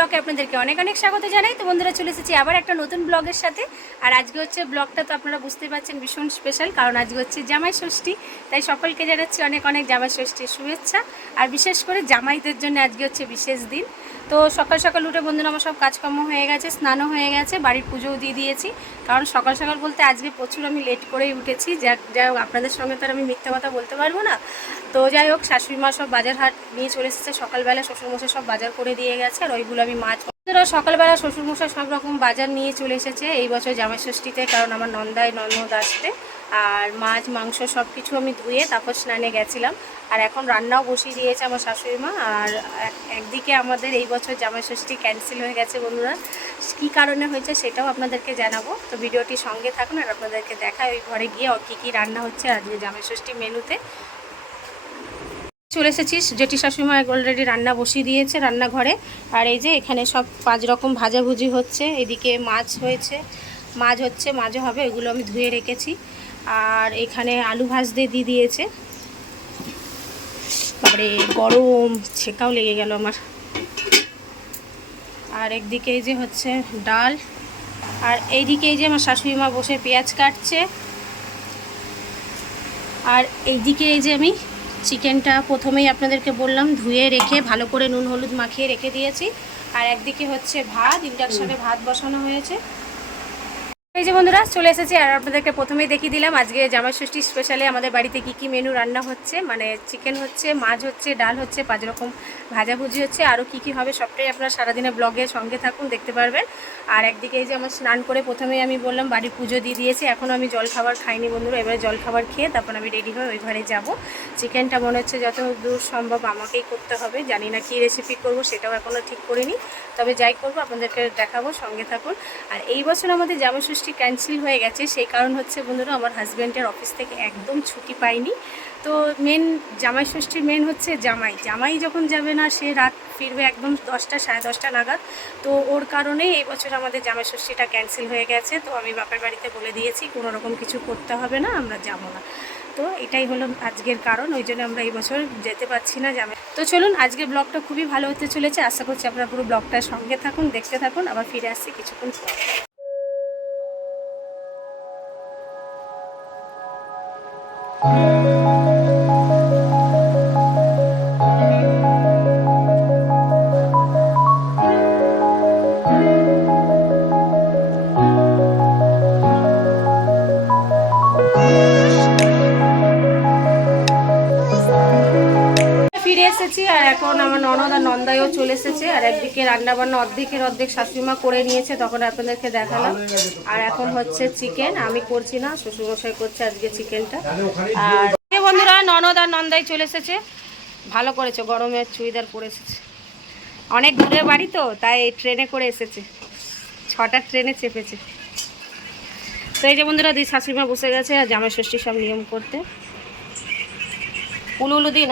ব্লগে আপনাদেরকে অনেক অনেক স্বাগত জানাই। তো বন্ধুরা, চলে এসেছি আবার একটা নতুন ব্লগের সাথে। আর আজকে হচ্ছে ব্লগটা তো আপনারা বুঝতে পারছেন ভীষণ স্পেশাল কারণ আজকে হচ্ছে জামাই ষষ্ঠী। তাই সকলকে জানাচ্ছি অনেক অনেক জামাই ষষ্ঠীর শুভেচ্ছা। আর বিশেষ করে জামাইদের জন্য আজকে হচ্ছে বিশেষ দিন। তো সকাল সকাল উঠে বন্ধুরা আমার সব কাজকর্ম হয়ে গেছে, স্নানও হয়ে গেছে, বাড়ির পুজোও দিয়ে দিয়েছি। কারণ সকাল সকাল বলতে আজকে প্রচুর আমি লেট করেই উঠেছি যা যাই হোক, আপনাদের সঙ্গে তো আর আমি মিথ্যা কথা বলতে পারব না। তো যাই হোক, শাশুড়ি মা সব বাজার হাট নিয়ে চলে এসেছে, সকালবেলা শ্বশুরমশাই সব বাজার করে দিয়ে গেছে, আর ওইগুলো আমি মাছ বন্ধুরা সকালবেলা শ্বশুরমশাই সব রকম বাজার নিয়ে চলে এসেছে, এই বছর জামাই ষষ্ঠীতে, কারণ আমার নন্দায় ননদ আসবে আর মাছ, মাংস সব কিছু আমি ধুয়ে তারপর স্নানে গেছিলাম। আর এখন রান্নাও বসিয়ে দিয়েছে আমার শাশুড়ি মা। আর একদিকে আমাদের এই বছর জামাই ষষ্ঠী ক্যান্সেল হয়ে গেছে বন্ধুরা। কী কারণে হয়েছে সেটাও আপনাদেরকে জানাব। তো ভিডিওটি সঙ্গে থাকুন আর আপনাদেরকে দেখায় ওই ঘরে গিয়ে কী কী রান্না হচ্ছে আজকে জামাই ষষ্ঠী মেনুতে। চলে এসেছিস জেঠি শাশুড়িমা অলরেডি রান্না বসিয়ে দিয়েছে রান্নাঘরে। আর এই যে এখানে সব পাঁচ রকম ভাজাভুজি হচ্ছে। এদিকে মাছ হয়েছে, মাছ হচ্ছে, মাছও হবে এগুলো আমি ধুয়ে রেখেছি। আর এখানে আলু ভাজতে দিয়ে দিয়েছে। তারপরে গরম ছেকাও লেগে গেল আমার। আর একদিকে এই যে হচ্ছে ডাল আর এইদিকে এই যে আমার শাশুড়ি মা বসে পেঁয়াজ কাটছে। আর এইদিকে এই যে আমি চিকেনটা প্রথমেই আপনাদেরকে বললাম ধুয়ে রেখে ভালো করে নুন হলুদ মাখিয়ে রেখে দিয়েছি। আর একদিকে হচ্ছে ভাত ইন্ডাকশনে ভাত বসানো হয়েছে। এই যে বন্ধুরা, চলে এসেছি আর আপনাদেরকে প্রথমেই দেখিয়ে দিলাম আজকে জামাই ষষ্ঠী স্পেশালে আমাদের বাড়িতে কি কি মেনু রান্না হচ্ছে। মানে চিকেন হচ্ছে, মাছ হচ্ছে, ডাল হচ্ছে, পাঁচ রকম ভাজাভুজি হচ্ছে, আরও কি কি হবে সবটাই আপনারা সারাদিনে ব্লগের সঙ্গে থাকুন, দেখতে পারবেন। আর একদিকে এই যে আমার স্নান করে প্রথমেই আমি বললাম, বাড়ির পুজো দিয়ে দিয়েছি, এখনও আমি জল খাবার খাইনি বন্ধুরা, এবারে জল খাবার খেয়ে তারপর আমি রেডি হয়ে ওই ঘরে যাব। চিকেনটা মনে হচ্ছে যত দূর সম্ভব আমাকেই করতে হবে, জানি না কী রেসিপি করব, সেটাও এখনও ঠিক করিনি। তবে যাই করব, আপনাদেরকে দেখাবো, সঙ্গে থাকুন। আর এই বছর আমাদের জামাই ষষ্ঠী ক্যান্সেল হয়ে গেছে, সেই কারণ হচ্ছে বন্ধুরা আমার হাজব্যান্ডের অফিস থেকে একদম ছুটি পাইনি। তো মেন জামাই ষষ্ঠীর মেন হচ্ছে জামাই। জামাই যখন যাবে না, সে রাত ফিরবে একদম দশটা, সাড়ে দশটা নাগাদ। তো ওর কারণেই এবছর আমাদের জামাই ষষ্ঠীটা ক্যান্সেল হয়ে গেছে। তো আমি বাপের বাড়িতে বলে দিয়েছি, কোনো রকম কিছু করতে হবে না, আমরা যাব না। তো এটাই হলো আজকের কারণ, ওই জন্য আমরা এই বছর যেতে পারছি না জামাই। তো চলুন আজকে ব্লগটা খুবই ভালো হতে চলেছে। আশা করছি আপনারা পুরো ব্লগটার সঙ্গে থাকুন, দেখতে থাকুন, আবার ফিরে আসছি কিছুক্ষণ পর ফিরে রান্না বান্না অর্ধেকের অর্ধেক শাশুড়িমা করে নিয়েছে, তখন আপনাদেরকে দেখালাম। আর এখন হচ্ছে চিকেন আমি করছি না, শ্বশুরমশাই করছে আজকে চিকেনটা আর বন্ধুরা, ননদ আর নন্দাই চলে এসেছে। ভালো করেছে, গরমের চুড়িদার পরে এসেছে। অনেক দূরের বাড়ি তো, তাই ট্রেনে করে এসেছে। ছটা ট্রেনে চেপেছে। তো এই যে বন্ধুরা, দুই শাশুড়িমা বসে গেছে, আর জামাই ষষ্ঠী সব নিয়ম করতে। উলু উলু দিই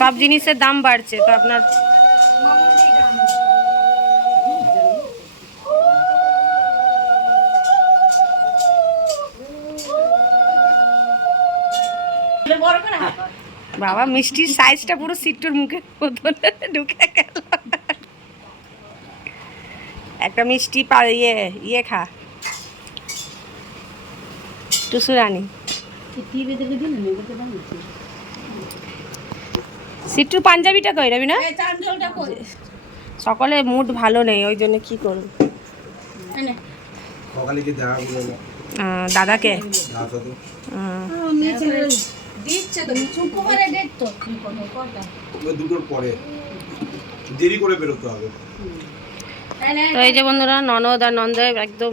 সব জিনিসের দাম বাড়ছে তো আপনার বাবা মিষ্টির সাইজটা পুরো সিট্টুর মুখের মতন ঢুকে গেল। একটা মিষ্টি পা ইয়ে ইয়ে খা। টুসুরানি সিট্টুর পাঞ্জাবিটা কই রবি না সকলে মুড ভালো নেই ওই জন্য কি করব? দাদাকে? তো। আহ, ওই দুটোর পরে। দেরি করে বেরোতে হবে। তো এই যে বন্ধুরা ননদ আর নন্দায় একদম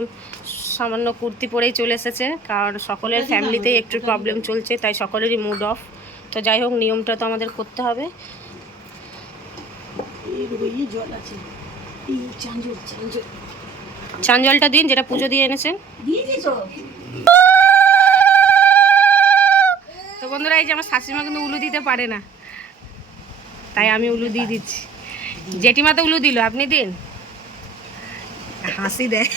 সামান্য কুর্তি পরেই চলে এসেছে কারণ সকলের ফ্যামিলিতেই একটু প্রবলেম চলছে তাই সকলেরই মুড অফ তো যাই হোক নিয়মটা তো আমাদের করতে হবে। চাঞ্জলটা দিন যেটা পুজো দিয়ে এনেছেন। তো বন্ধুরা এই যে আমার শাশুড়িমা কিন্তু উলু দিতে পারে না। তাই আমি উলু দিয়ে দিচ্ছি। জেঠিমা তো উলু দিল আপনি দিন। হাসি দেয়।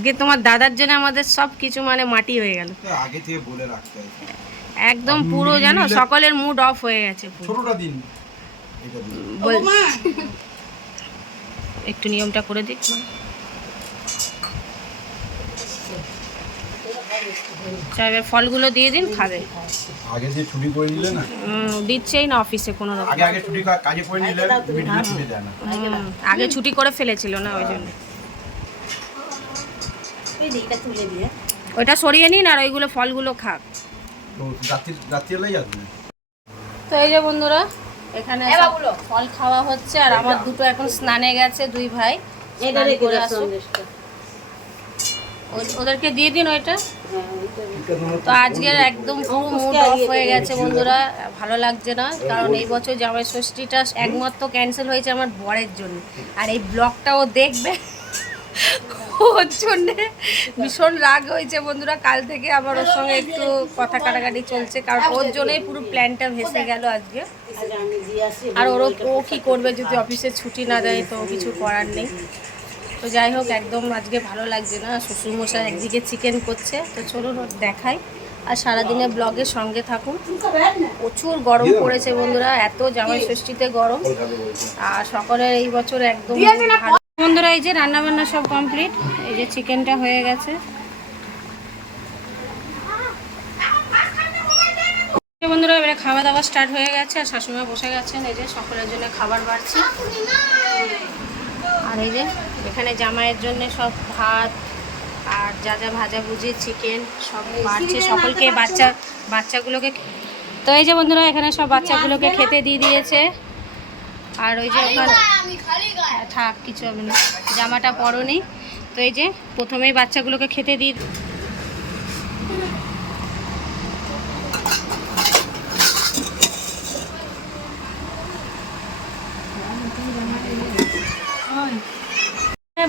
আজকে তোমার দাদার জন্য আমাদের সব কিছু মানে মাটি হয়ে গেল। আগে থেকে বলে রাখতে একদম পুরো জানো সকলের মুড অফ হয়ে গেছে পুরো। ছোটটা দিন। এটা দিন। একটু নিয়মটা করে দিক এবার ফলগুলো দিয়ে দিন খাবে। আগে যে ছুটি করে নিলে না? দিচ্ছেই না অফিসে কোনো রকম। আগে আগে ছুটি কাজে করে নিলে দেয় আগে ছুটি করে ফেলেছিল না ওই জন্য। ওইটা সরিয়ে নিন আর ওইগুলো ফলগুলো খাক। তো এই যে বন্ধুরা এখানে ফল খাওয়া হচ্ছে আর আমার দুটো এখন স্নানে গেছে দুই ভাই। ওদেরকে দিয়ে দিন ওইটা। তো আজকের একদম পুরো মুড অফ হয়ে গেছে বন্ধুরা ভালো লাগছে না কারণ এই বছর জামাই ষষ্ঠীটা একমাত্র ক্যান্সেল হয়েছে আমার বরের জন্য। আর এই ব্লগটাও দেখবে। ওর জন্যে ভীষণ রাগ হয়েছে বন্ধুরা। কাল থেকে আবার ওর সঙ্গে একটু কথা কাটাকাটি চলছে কারণ ওর জন্যই পুরো প্ল্যানটা ভেসে গেল আজকে। আর ওরও ও কী করবে যদি অফিসে ছুটি না দেয় তো কিছু করার নেই। তো যাই হোক একদম আজকে ভালো লাগছে না। শ্বশুরমশাই একদিকে চিকেন করছে তো চলুন ওর দেখাই। আর সারাদিনে ব্লগের সঙ্গে থাকুন। প্রচুর গরম পড়েছে বন্ধুরা এত জামাই ষষ্ঠীতে গরম। আর সকলের এই বছর একদম। বন্ধুরা, এই যে রান্না বান্না সব কমপ্লিট। এই যে চিকেনটা হয়ে গেছে। বন্ধুরা, এবারে খাওয়া দাওয়া স্টার্ট হয়ে গেছে আর শাশুড়িমা বসে গেছেন। এই যে সকলের জন্য খাবার বাড়ছে। আর এই যে এখানে জামাইয়ের জন্য সব ভাত আর যা যা ভাজাভুজি চিকেন সব বাড়ছে। সকলকে বাচ্চা বাচ্চাগুলোকে তো এই যে বন্ধুরা, এখানে সব বাচ্চাগুলোকে খেতে দিয়ে দিয়েছে। আর ওই যে ওখানে থাক কিছু হবে না। জামাটা পরো নেই তো এই যে প্রথমেই বাচ্চাগুলোকে খেতে দিই।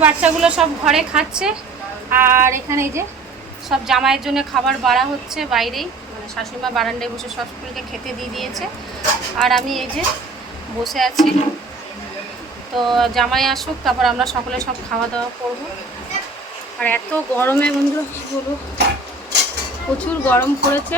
বাচ্চাগুলো সব ঘরে খাচ্ছে। আর এখানে এই যে সব জামাইয়ের জন্য খাবার বাড়া হচ্ছে বাইরেই। মানে শাশুড়িমা বারান্দায় বসে সব স্কুলকে খেতে দিয়ে দিয়েছে। আর আমি এই যে বসে আছি। তো জামাই আসুক, তারপর আমরা সকলে সব খাওয়া দাওয়া করব। আর এত গরমে বন্ধু কী প্রচুর গরম পড়েছে।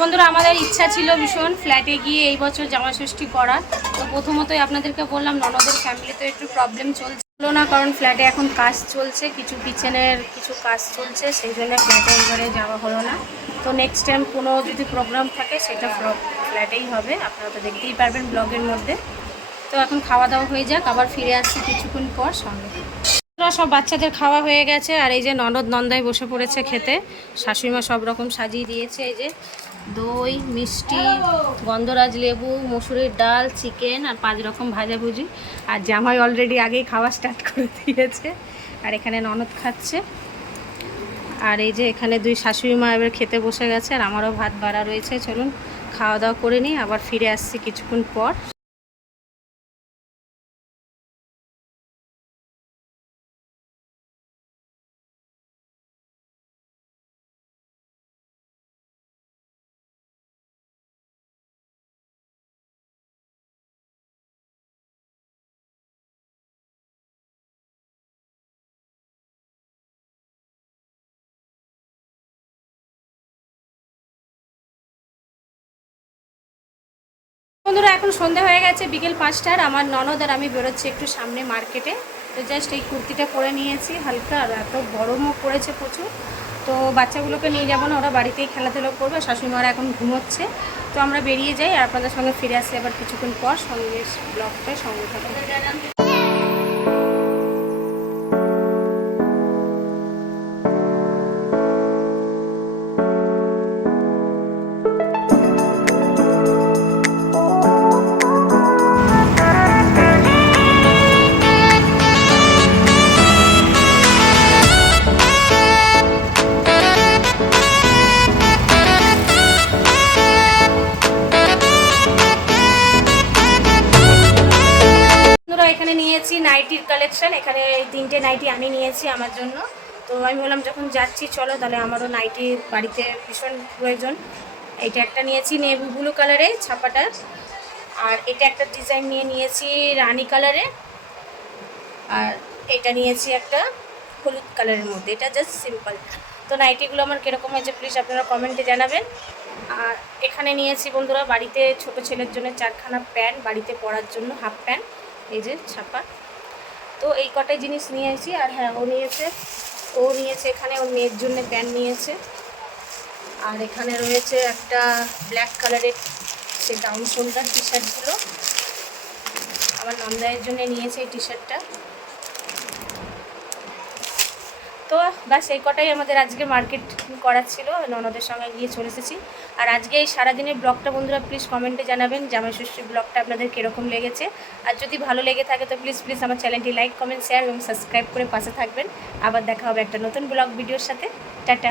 বন্ধুরা, আমাদের ইচ্ছা ছিল ভীষণ ফ্ল্যাটে গিয়ে এই বছর জামা ষষ্ঠী করার তো প্রথমতই আপনাদেরকে বললাম, ননদের ফ্যামিলিতে একটু প্রবলেম চলছিল না, কারণ ফ্ল্যাটে এখন কাজ চলছে, কিছু কিচেনের কিছু কাজ চলছে, সেই জন্য ফ্ল্যাটে এবারে যাওয়া হলো না। তো নেক্সট টাইম কোনো যদি প্রোগ্রাম থাকে, সেটা ফ্ল্যাটেই হবে, আপনারা তো দেখতেই পারবেন ব্লগের মধ্যে। তো এখন খাওয়া দাওয়া হয়ে যাক, আবার ফিরে আসছি কিছুক্ষণ পর সঙ্গে। সব বাচ্চাদের খাওয়া হয়ে গেছে, আর এই যে ননদ নন্দায় বসে পড়েছে খেতে, শাশুড়িমা সব রকম সাজিয়ে দিয়েছে, এই যে দই, মিষ্টি, গন্ধরাজ লেবু, মসুরির ডাল, চিকেন আর পাঁচ রকম ভাজাভুজি আর জামাই অলরেডি আগেই খাওয়া স্টার্ট করে দিয়েছে। আর এখানে ননদ খাচ্ছে। আর এই যে এখানে দুই শাশুড়ি মা এবার খেতে বসে গেছে আর আমারও ভাত বাড়া রয়েছে। চলুন খাওয়া দাওয়া করে নিই, আবার ফিরে আসছি কিছুক্ষণ পর। বন্ধুরা, এখন সন্ধ্যা হয়ে গেছে, বিকেল পাঁচটার আমার ননদ আর আমি বেরোচ্ছি একটু সামনে মার্কেটে। তো জাস্ট এই কুর্তিটা পরে নিয়েছি, হালকা আর এত গরমও পড়েছে প্রচুর। তো বাচ্চাগুলোকে নিয়ে যাব না, ওরা বাড়িতেই খেলাধুলো করবে শাশুড়িমারা এখন ঘুমোচ্ছে। তো আমরা বেরিয়ে যাই আর আপনাদের সঙ্গে ফিরে আসি আবার কিছুক্ষণ পর সঙ্গে ব্লগটা সঙ্গে থাকবে নাইটির কালেকশন, এখানে তিনটে নাইটি আমি নিয়েছি আমার জন্য। তো আমি বললাম, যখন যাচ্ছি, চলো তাহলে আমারও নাইটি বাড়িতে ভীষণ প্রয়োজন। এটা একটা নিয়েছি নেভি ব্লু কালারে ছাপাটা। আর এটা একটা ডিজাইন নিয়ে নিয়েছি রানি কালারে। আর এটা নিয়েছি একটা হলুদ কালারের মধ্যে। এটা জাস্ট সিম্পল তো নাইটিগুলো আমার কীরকম হয়েছে প্লিজ আপনারা কমেন্টে জানাবেন। আর এখানে নিয়েছি বন্ধুরা বাড়িতে ছোট ছেলের জন্য চারখানা প্যান্ট, বাড়িতে পরার জন্য হাফ প্যান্ট। এই যে ছাপা। তো এই কটাই জিনিস নিয়ে এসেছি আর হ্যাঁ ও নিয়েছে। ও নিয়েছে এখানে, ওর মেয়ের জন্য প্যান্ট নিয়েছে। আর এখানে রয়েছে একটা ব্ল্যাক কালারের সে ডাউন শোল্ডার টি শার্টগুলো আমার নন্দায়ের জন্য নিয়েছে এই টি। শার্টটা তো ব্যাস, এই কটাই আমাদের আজকে মার্কেট করার ছিল। ননদের সঙ্গে গিয়ে চলে এসেছি। আর আজকে এই সারাদিনের ব্লগটা বন্ধুরা প্লিজ কমেন্টে জানাবেন জামাই ষষ্ঠীর ব্লগটা আপনাদের কীরকম লেগেছে। আর যদি ভালো লেগে থাকে তো প্লিজ প্লিজ আমার চ্যানেলটি লাইক কমেন্ট শেয়ার এবং সাবস্ক্রাইব করে পাশে থাকবেন। আবার দেখা হবে একটা নতুন ব্লগ ভিডিওর সাথে। টাটা।